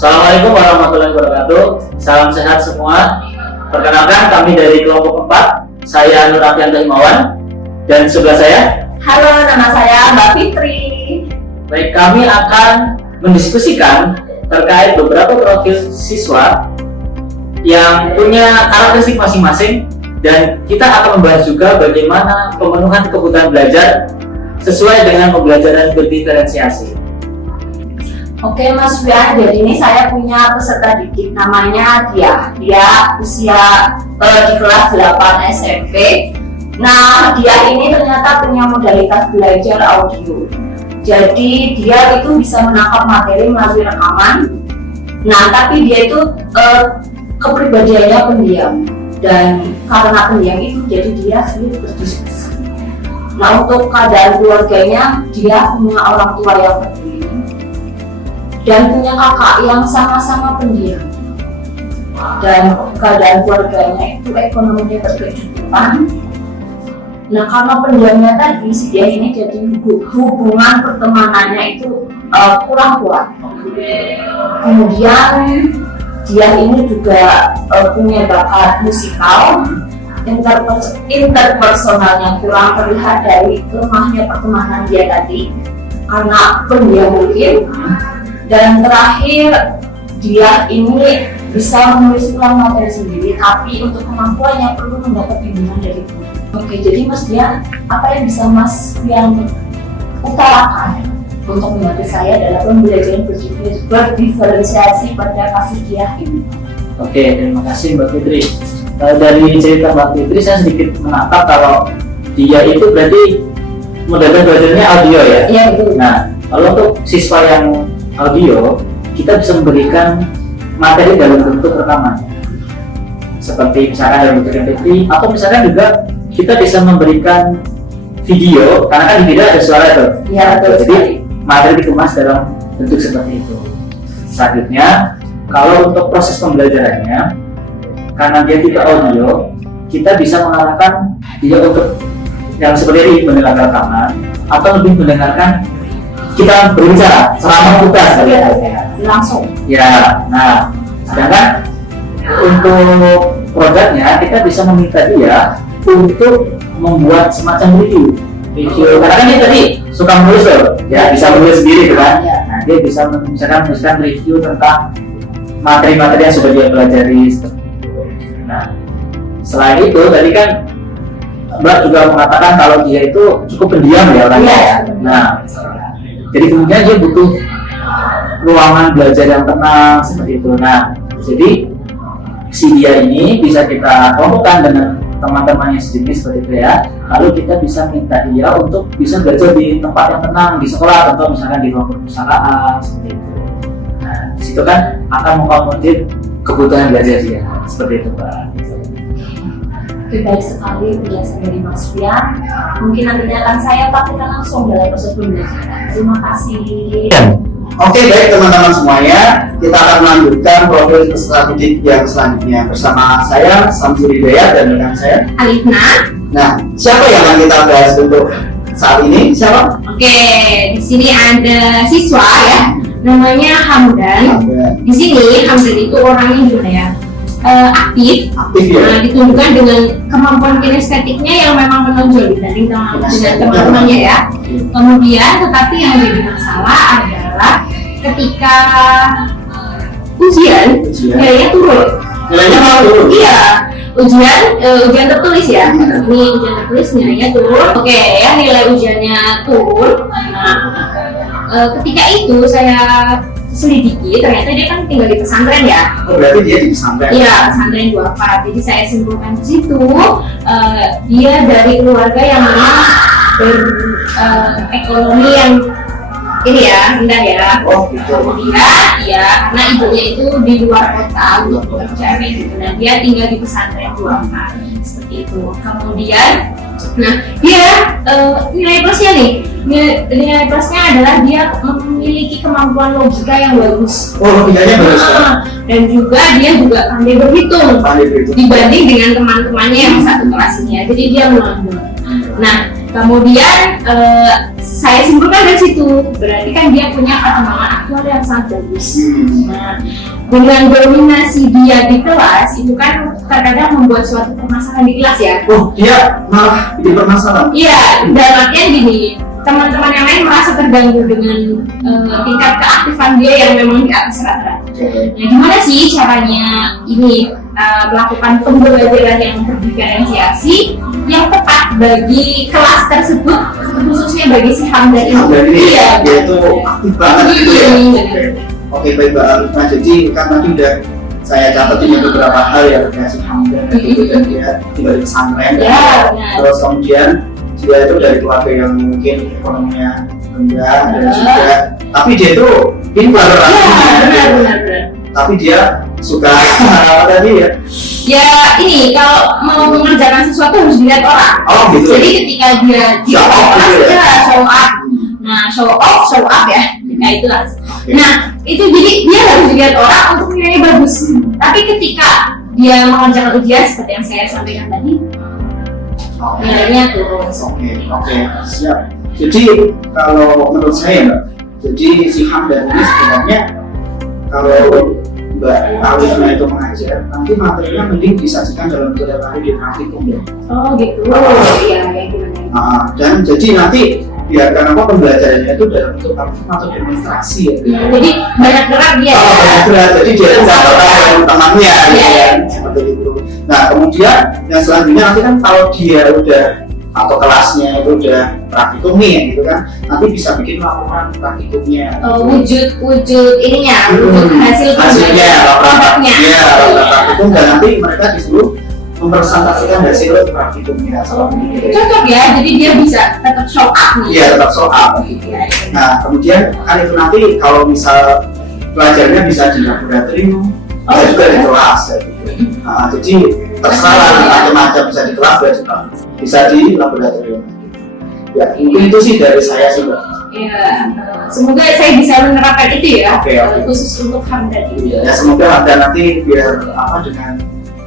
Assalamualaikum warahmatullahi wabarakatuh. Salam sehat semua. Perkenalkan, kami dari kelompok 4. Saya Nur Afianto Himawan. Dan sebelah saya. Halo, nama saya Mbak Fitri. Baik, kami akan mendiskusikan terkait beberapa profil siswa yang punya karakteristik masing-masing, dan kita akan membahas juga bagaimana pemenuhan kebutuhan belajar sesuai dengan pembelajaran berdiferensiasi. Oke Mas Fian, jadi ini saya punya peserta didik namanya Dia. Dia usia di kelas 8 SMP. Nah, dia ini ternyata punya modalitas belajar audio. Jadi dia itu bisa menangkap materi melalui rekaman. Nah, tapi dia itu kepribadiannya pendiam, dan karena pendiam itu jadi dia sulit berdiskusi. Nah, untuk keadaan keluarganya, dia punya orang tua yang peduli dan punya kakak yang sama-sama pendiam, dan keadaan keluarganya itu ekonominya berkecukupan. Nah, karena pendiamnya tadi, si dia ini jadi hubungan pertemanannya itu kurang kuat. Kemudian dia ini juga punya bakat musikal, interpersonalnya kurang terlihat dari lemahnya pertemanan dia tadi karena pendiam mungkin. Dan terakhir, dia ini bisa menulis ulang materi sendiri, tapi untuk kemampuannya perlu mendapat bimbingan dari guru. Oke, jadi Mas Dia, apa yang bisa Mas yang utarakan untuk membantu saya dalam pembelajaran berdiferensiasi pada kasus Dia ini? Oke, terima kasih Mbak Fitri. Dari cerita Mbak Fitri, saya sedikit menangkap kalau dia itu berarti modalnya belajarnya audio ya? Iya, betul. Nah, kalau untuk siswa yang audio, kita bisa memberikan materi dalam bentuk rekaman, seperti misalkan dalam bentuk MP3, atau misalkan juga kita bisa memberikan video, karena kan di video ada suara itu. Iya, betul. Jadi materi dikemas dalam bentuk seperti itu. Selanjutnya, kalau untuk proses pembelajarannya, karena dia tidak audio, kita bisa mengarahkan dia untuk yang seperti ini, mendengarkan rekaman atau lebih mendengarkan kita berbicara selama tugas langsung. Ya, nah, sedangkan untuk produknya kita bisa meminta dia untuk membuat semacam review, karena kan dia tadi suka menulis loh, ya bisa menulis sendiri kan. Nah, dia bisa misalkan menuliskan review tentang materi-materi yang sudah dia pelajari. Nah, selain itu tadi kan Mbak juga mengatakan kalau dia itu cukup pendiam ya orangnya. Nah, jadi kemudian dia butuh ruangan belajar yang tenang seperti itu. Nah, jadi si dia ini bisa kita kelompokkan dengan teman-temannya sejenis seperti itu ya. Lalu kita bisa minta dia untuk bisa belajar di tempat yang tenang di sekolah, atau misalkan di ruang perpustakaan seperti itu. Nah, di situ kan akan mengakomodir kebutuhan belajar dia seperti itu, Pak. Baik sekali penjelasan dari Mas Fian. Mungkin nantinya akan saya praktikkan langsung dalam proses pembelajaran. Terima kasih. Oke, baik teman-teman semuanya, kita akan melanjutkan profil peserta didik yang selanjutnya bersama saya Samsuri Hidayat dan rekan saya Alifna. Nah, siapa yang akan kita bahas untuk saat ini? Siapa? Oke, di sini ada siswa ya, namanya Hamdan. Di sini Hamdan itu orangnya gimana ya? Aktif Ya. Nah, ditunjukkan dengan kemampuan kinestetiknya yang memang menonjol dibanding teman-temannya ya. Kemudian, tetapi yang menjadi masalah adalah ketika ujian nilainya turun. Iya, ujian tertulis ya. Ini ujian tertulis nilainya turun. Oke ya, nilai ujiannya turun. Nah, ketika itu saya selidiki, ternyata dia kan tinggal di pesantren ya. Oh, berarti dia di pesantren? Iya, pesantren Duafa. Jadi saya simpulkan di situ, dia dari keluarga yang memang berekonomi yang ini ya, rendah ya. Oh, gitu. Kemudian, ya, karena ibunya itu di luar kota untuk bekerja gitu. Nah, dia tinggal di pesantren Duafa seperti itu. Kemudian, nah dia nilai plusnya nih, nilai plusnya adalah dia memiliki kemampuan logika yang bagus. Oh, logikanya bagus. Dan juga dia juga pandai berhitung dibanding dengan teman-temannya yang satu kelasnya. Jadi dia menonjol. Nah, Kemudian saya simpulkan dari situ, berarti kan dia punya perkembangan aktual yang sangat bagus. Nah, dengan dominasi dia di kelas itu kan terkadang membuat suatu permasalahan di kelas ya. Oh, dia malah bikin permasalahan. Iya, dalam artian gini, teman-teman yang lain merasa terganggu dengan tingkat keaktifan dia yang memang di atas rata-rata. Nah, gimana sih caranya ini melakukan pembelajaran yang berdiferensiasi yang tepat bagi kelas tersebut, khususnya bagi si Hamdan ini? Jadi Iya, dia itu aktif banget gitu ya. Oke, baik Mbak Alifah. Jadi kan tadi udah saya catat ini beberapa hal yang terkait si Hamdan itu, dan dia tinggal di pesantren. Ya, benar. Terus kemudian dia itu dari keluarga yang mungkin ekonominya rendah dan juga, tapi dia itu pintar Iya, orangnya. benar. Tapi dia suka apa tadi ya? Ya ini kalau mau mengerjakan sesuatu harus dilihat orang. Oh gitu. Jadi ketika dia di Show off kelas gitu ya? dia show up. Nah, show off, show up ya. Nah, itulah. Nah, itu jadi dia harus dilihat orang untuk nilainya bagus. Tapi ketika dia mengerjakan ujian seperti yang saya sampaikan tadi, nilainya turun. Oke, siap. Jadi kalau menurut saya Mbak, jadi si Hamdan ini sebenarnya kalau Mbak Alifah itu mengajar, nanti materinya mending disajikan dalam bentuk di praktikum ya. Oh gitu. Iya, ya gimana? Nah, dan jadi nanti biarkan apa pembelajarannya itu dalam bentuk praktikum atau demonstrasi ya. Jadi banyak gerak dia. Oh, banyak gerak. Jadi dia itu nggak tahu dengan temannya, Iya. ya, seperti itu. Nah, kemudian yang selanjutnya nanti kan kalau dia udah atau kelasnya itu udah praktikum nih gitu kan, nanti bisa bikin laporan praktikumnya. Wujud ininya, wujud hasilnya, kelompoknya. Iya, laporan praktikum, dan nanti mereka disuruh mempresentasikan hasil praktikumnya. Cocok ya, jadi dia bisa tetap show up nih. Iya, tetap soal. Iya. Nah, kemudian kan itu nanti kalau misal pelajarnya bisa di laboratorium, bisa juga di kelas ya, gitu. Nah, jadi terserah lah, macam-macam, bisa di kelas bisa di laboratorium. Ya, mungkin itu sih dari saya sih Mbak. Iya, semoga saya bisa menerapkan itu ya, Oke. khusus untuk Hamdan ini. Ya, semoga ada nanti biar apa dengan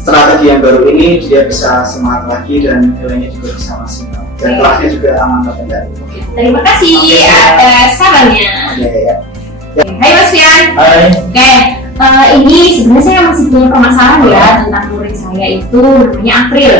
strategi yang baru ini dia bisa semangat lagi dan nilainya juga bisa maksimal dan kelasnya juga aman terkendali. Terima kasih atas sarannya. Ya. Hai Mas Fian. Hai. Oke, ini sebenarnya saya masih punya permasalahan ya tentang murid saya itu namanya April.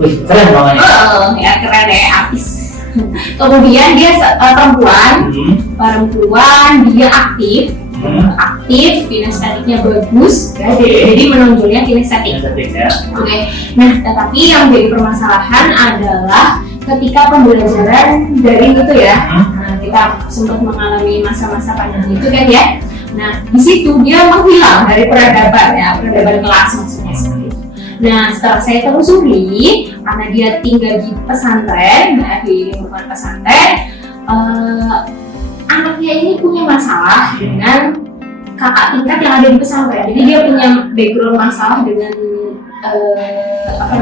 Wih, keren banget ya. Ya keren ya, abis. Kemudian dia perempuan, dia aktif, kinestetiknya bagus, ya, jadi menonjolnya kinestetik. Ya. Oke. Nah, tetapi yang jadi permasalahan adalah ketika pembelajaran daring itu ya. Nah, kita sempat mengalami masa-masa pandemi itu kan ya. Nah, di situ dia menghilang dari peradaban ya, peradaban kelas maksudnya seperti itu. Nah, setelah saya telusuri, karena dia tinggal di pesantren, ya, di lingkungan pesantren, anaknya ini punya masalah dengan kakak tingkat yang ada di pesantren. Jadi dia punya background masalah dengan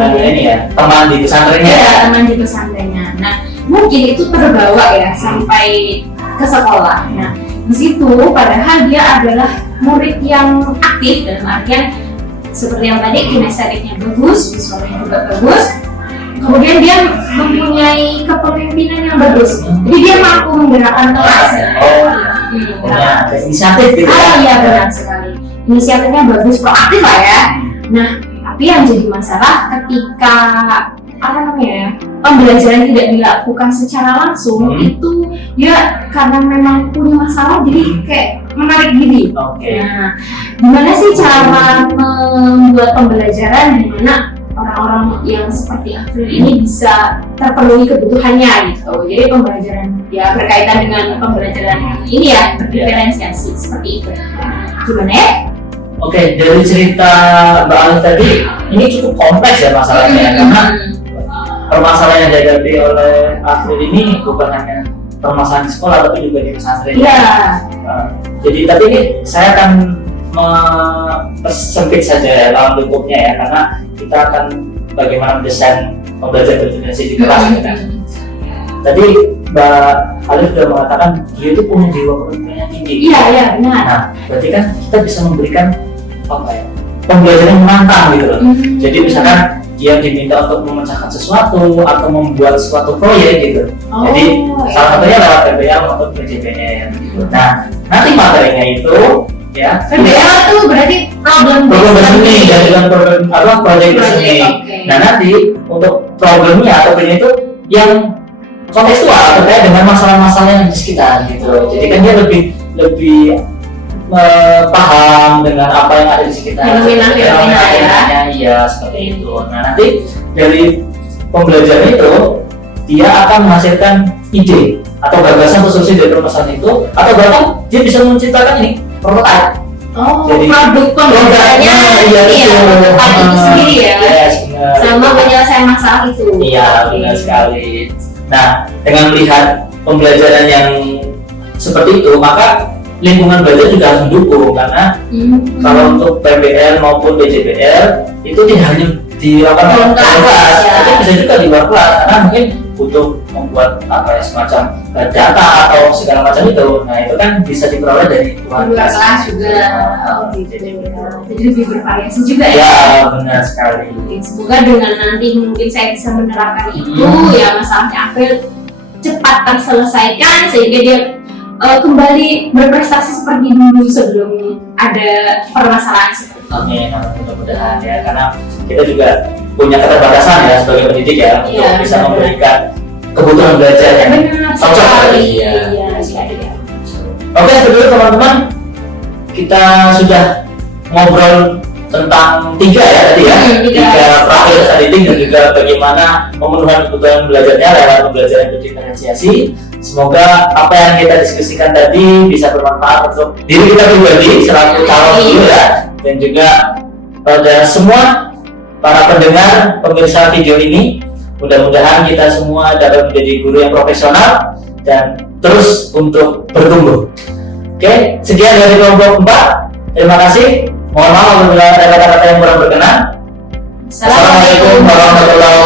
Ini ya, teman di pesantrennya. ya, teman di pesantrennya. Nah, mungkin itu terbawa ya sampai ke sekolah. Nah, di situ padahal dia adalah murid yang aktif dalam artian seperti yang tadi kinestetiknya bagus, visualnya juga bagus. Kemudian dia mempunyai kepemimpinan yang bagus. Jadi dia mampu menggerakkan kelas. Punya inisiatif gitu. Iya benar sekali. Inisiatifnya bagus, proaktif lah ya. Nah, tapi yang jadi masalah ketika pembelajaran tidak dilakukan secara langsung itu dia karena memang punya masalah jadi kayak menarik diri. Oke. Nah, gimana sih cara membuat pembelajaran di mana orang-orang yang seperti April ini bisa terpenuhi kebutuhannya gitu. Jadi pembelajaran ya berkaitan dengan pembelajaran yang ini ya berdiferensiasi seperti itu. Gimana ya? Oke, dari cerita Mbak Alif tadi ini cukup kompleks ya masalahnya karena permasalahan yang dihadapi oleh April ini bukan hanya permasalahan di sekolah tapi juga di pesantren. Iya. Jadi tapi ini saya akan mempersempit saja dalam lingkupnya ya karena kita akan bagaimana mendesain pembelajaran berdiferensiasi di kelas gitu kan. Tadi Mbak Alif sudah mengatakan dia itu punya jiwa kepemimpinan yang tinggi. Iya benar. Nah, berarti kan kita bisa memberikan pembelajaran yang menantang gitu loh. Jadi misalkan dia diminta untuk memecahkan sesuatu atau membuat suatu proyek gitu. Oh, Jadi iya. salah satunya lewat PBL maupun PJPN gitu. Nah, nanti materinya itu ya PBL itu berarti problem seni dan dengan proyek Proyek, seni. oke. Nah, nanti untuk problemnya atau ini itu yang kontekstual terkait dengan masalah-masalah yang di sekitar gitu. Jadi kan dia lebih paham dengan apa yang ada di sekitar. Fenomena-fenomena ya. Iya, seperti itu. Nah, nanti dari pembelajaran itu dia akan menghasilkan ide atau gagasan atau solusi dari permasalahan itu, atau bahkan dia bisa menciptakan ini prototipe. Oh, Jadi, produk pembelajarannya iya, iya, prototipe itu sendiri ya. Yes, benar. Sama penyelesaian masalah itu. Iya, Oke. benar sekali. Nah, dengan melihat pembelajaran yang seperti itu, maka lingkungan belajar juga harus mendukung, karena kalau untuk PBL maupun PJBL itu tidak hanya dilakukan Dalam di dalam kelas, kelas, ya. tapi bisa juga di luar kelas, karena mungkin butuh membuat semacam data atau segala macam itu. Nah, itu kan bisa diperoleh dari luar Luar kelas. kelas juga. Oh, gitu. Jadi lebih bervariasi juga ya. Ya, benar sekali. Semoga dengan nanti mungkin saya bisa menerapkan itu ya, masalahnya April cepat terselesaikan sehingga dia kembali berprestasi seperti dulu sebelum ada permasalahan seperti itu. Amin, mudah-mudahan ya, karena kita juga punya keterbatasan ya sebagai pendidik ya, Iya, untuk bisa benar. memberikan kebutuhan belajar yang Benar cocok. sekali. Iya. Iya, sekali ya. Oke, sebelum teman-teman, kita sudah ngobrol tentang tiga ya tadi ya, tiga profil studying dan juga bagaimana memenuhi kebutuhan belajarnya lewat pembelajaran berdiferensiasi. Semoga apa yang kita diskusikan tadi bisa bermanfaat untuk diri kita pribadi selaku calon guru ya, dan juga pada semua para pendengar pemirsa video ini. Mudah-mudahan kita semua dapat menjadi guru yang profesional dan terus untuk bertumbuh. Oke, sekian dari kelompok 4. Terima kasih. Mohon maaf apabila ada kata-kata yang kurang berkenan. Assalamualaikum warahmatullahi